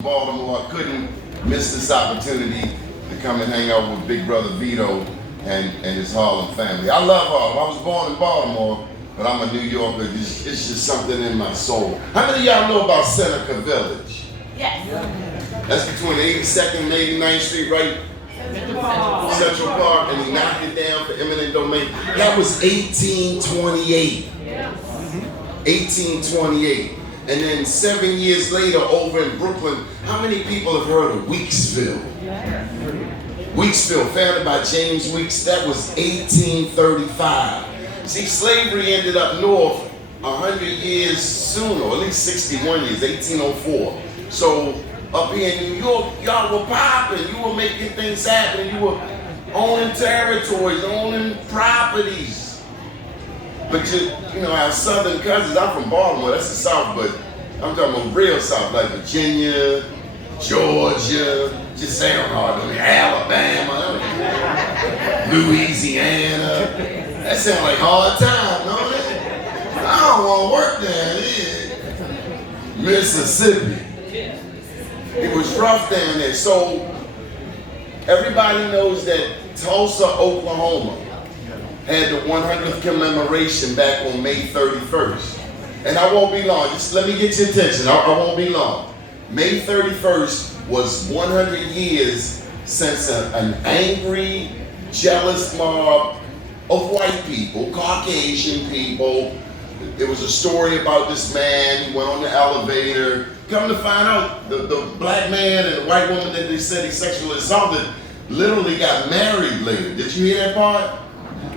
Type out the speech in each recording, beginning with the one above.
Baltimore. I couldn't miss this opportunity to come and hang out with Big Brother Vito and his Harlem family. I love Harlem. I was born in Baltimore, but I'm a New Yorker. It's just something in my soul. How many of y'all know about Seneca Village? Yes. That's between 82nd and 89th Street, right? Central Park, and he knocked it down for eminent domain. That was 1828. 1828. And then 7 years later, over in Brooklyn, how many people have heard of Weeksville? Weeksville, founded by James Weeks, that was 1835. See, slavery ended up north 100 years sooner, or at least 61 years, 1804. So up here in New York, y'all were popping, you were making things happen, you were owning territories, owning properties. But you know, our southern cousins, I'm from Baltimore, that's the South, but I'm talking about real South, like Virginia, Georgia, just sound hard to me, Alabama, Louisiana. That sound like hard time, don't it? I don't want to work down here. Mississippi. It was rough down there. So everybody knows that Tulsa, Oklahoma had the 100th commemoration back on May 31st. And I won't be long, just let me get your attention, I won't be long. May 31st was 100 years since an angry, jealous mob of white people, Caucasian people. There was a story about this man, he went on the elevator. Come to find out, the black man and the white woman that they said he sexually assaulted literally got married later. Did you hear that part?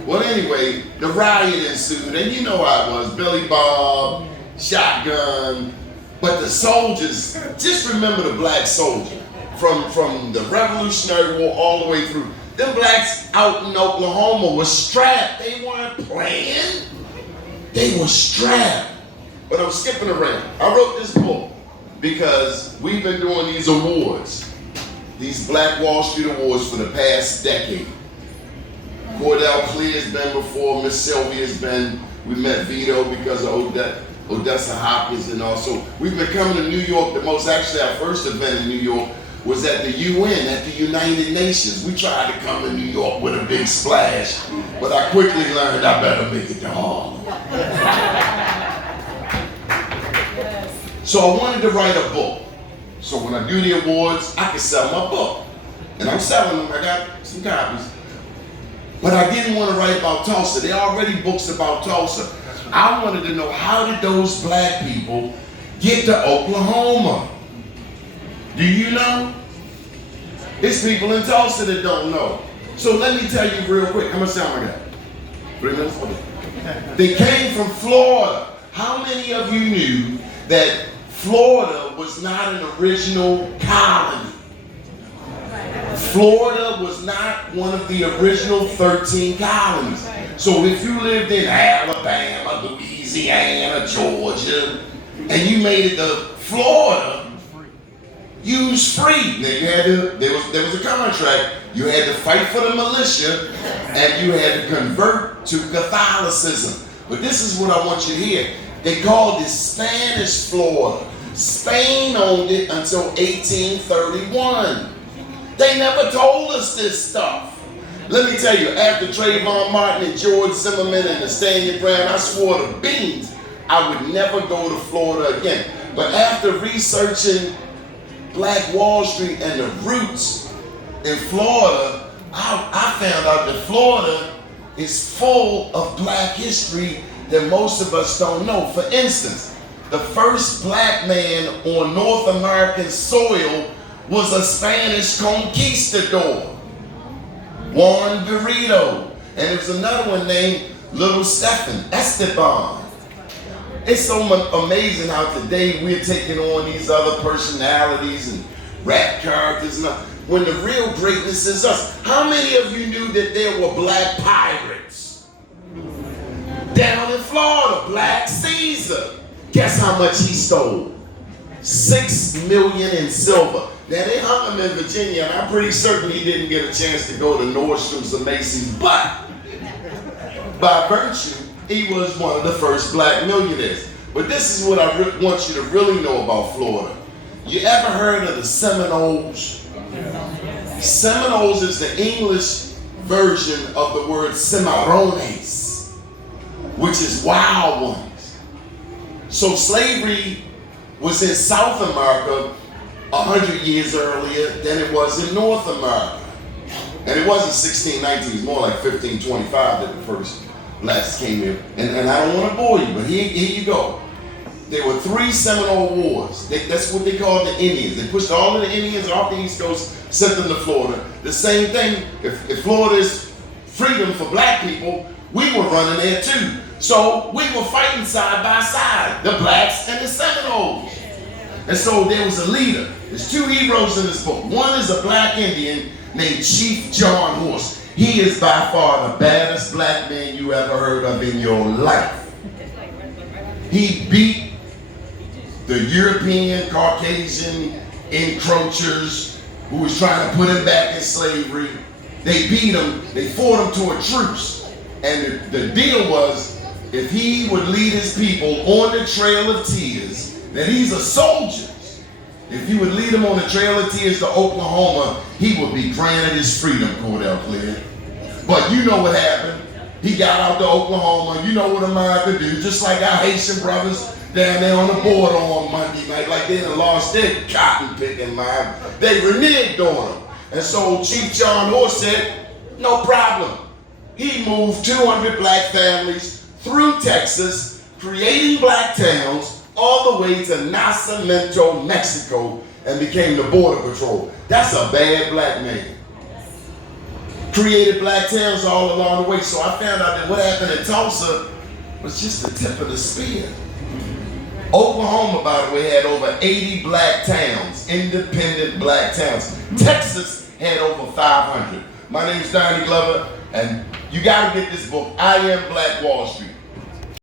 Well, anyway, the riot ensued, and you know how it was, Billy Bob, shotgun, but the soldiers, just remember the black soldier, from the Revolutionary War all the way through. Them blacks out in Oklahoma were strapped. They weren't playing. They were strapped. But I'm skipping around. I wrote this book because we've been doing these awards, these Black Wall Street Awards for the past decade. Cordell Clear's been before, Miss Sylvia's been, we met Vito because of Odessa Hopkins, and also we've been coming to New York the most. Actually, our first event in New York was at the UN, at the United Nations. We tried to come to New York with a big splash, but I quickly learned I better make it to Harlem. So I wanted to write a book. So when I do the awards, I can sell my book. And I'm selling them, I got some copies. But I didn't want to write about Tulsa. There are already books about Tulsa. I wanted to know, how did those black people get to Oklahoma? Do you know? There's people in Tulsa that don't know. So let me tell you real quick. How much time I got? 3 minutes? Okay. They came from Florida. How many of you knew that Florida was not an original colony? Florida was not one of the original 13 colonies. So if you lived in Alabama, Louisiana, Georgia, and you made it to Florida, you was free. Now you had to, there was a contract. You had to fight for the militia, and you had to convert to Catholicism. But this is what I want you to hear. They called it Spanish Florida. Spain owned it until 1831. They never told us this stuff. Let me tell you, after Trayvon Martin and George Zimmerman and Nathaniel Brown, I swore to beans I would never go to Florida again. But after researching Black Wall Street and the roots in Florida, I found out that Florida is full of black history that most of us don't know. For instance, the first black man on North American soil was a Spanish conquistador, Juan Garrido, and there was another one named Little Stefan, Esteban. It's so amazing how today we're taking on these other personalities and rap characters, and when the real greatness is us. How many of you knew that there were black pirates? Down in Florida, Black Caesar. Guess how much he stole? 6 million in silver. Now they hung him in Virginia, and I'm pretty certain he didn't get a chance to go to Nordstrom's or Macy's, but by virtue, he was one of the first black millionaires. But this is what I want you to really know about Florida. You ever heard of the Seminoles? Seminoles is the English version of the word Cimarrones, which is wild ones. So slavery was in South America 100 years earlier than it was in North America. And it wasn't 1619, it was more like 1525 that the first blacks came here. And I don't want to bore you, but here you go. There were 3 Seminole Wars. That's what they called the Indians. They pushed all of the Indians off the East Coast, sent them to Florida. The same thing, if Florida is freedom for black people, we were running there too. So we were fighting side by side, the blacks and the Seminoles. And so there was a leader. There's 2 heroes in this book. One is a black Indian named Chief John Horse. He is by far the baddest black man you ever heard of in your life. He beat the European, Caucasian encroachers who was trying to put him back in slavery. They beat him, they fought him to a truce. And the deal was, if he would lead his people on the Trail of Tears, that he's a soldier. If he would lead him on the Trail of Tears to Oklahoma, he would be granted his freedom, Cordell Clear. But you know what happened. He got out to Oklahoma. You know what America do. Just like our Haitian brothers down there on the border on Monday night, like they done lost their cotton picking mind. They reneged on him. And so Chief John Horse said, no problem. He moved 200 black families through Texas, creating black towns, all the way to Nacimiento, Mexico, and became the Border Patrol. That's a bad black man. Created black towns all along the way. So I found out that what happened in Tulsa was just the tip of the spear. Oklahoma, by the way, had over 80 black towns, independent black towns. Texas had over 500. My name's Donnie Glover, and you gotta get this book, I Am Black Wall Street.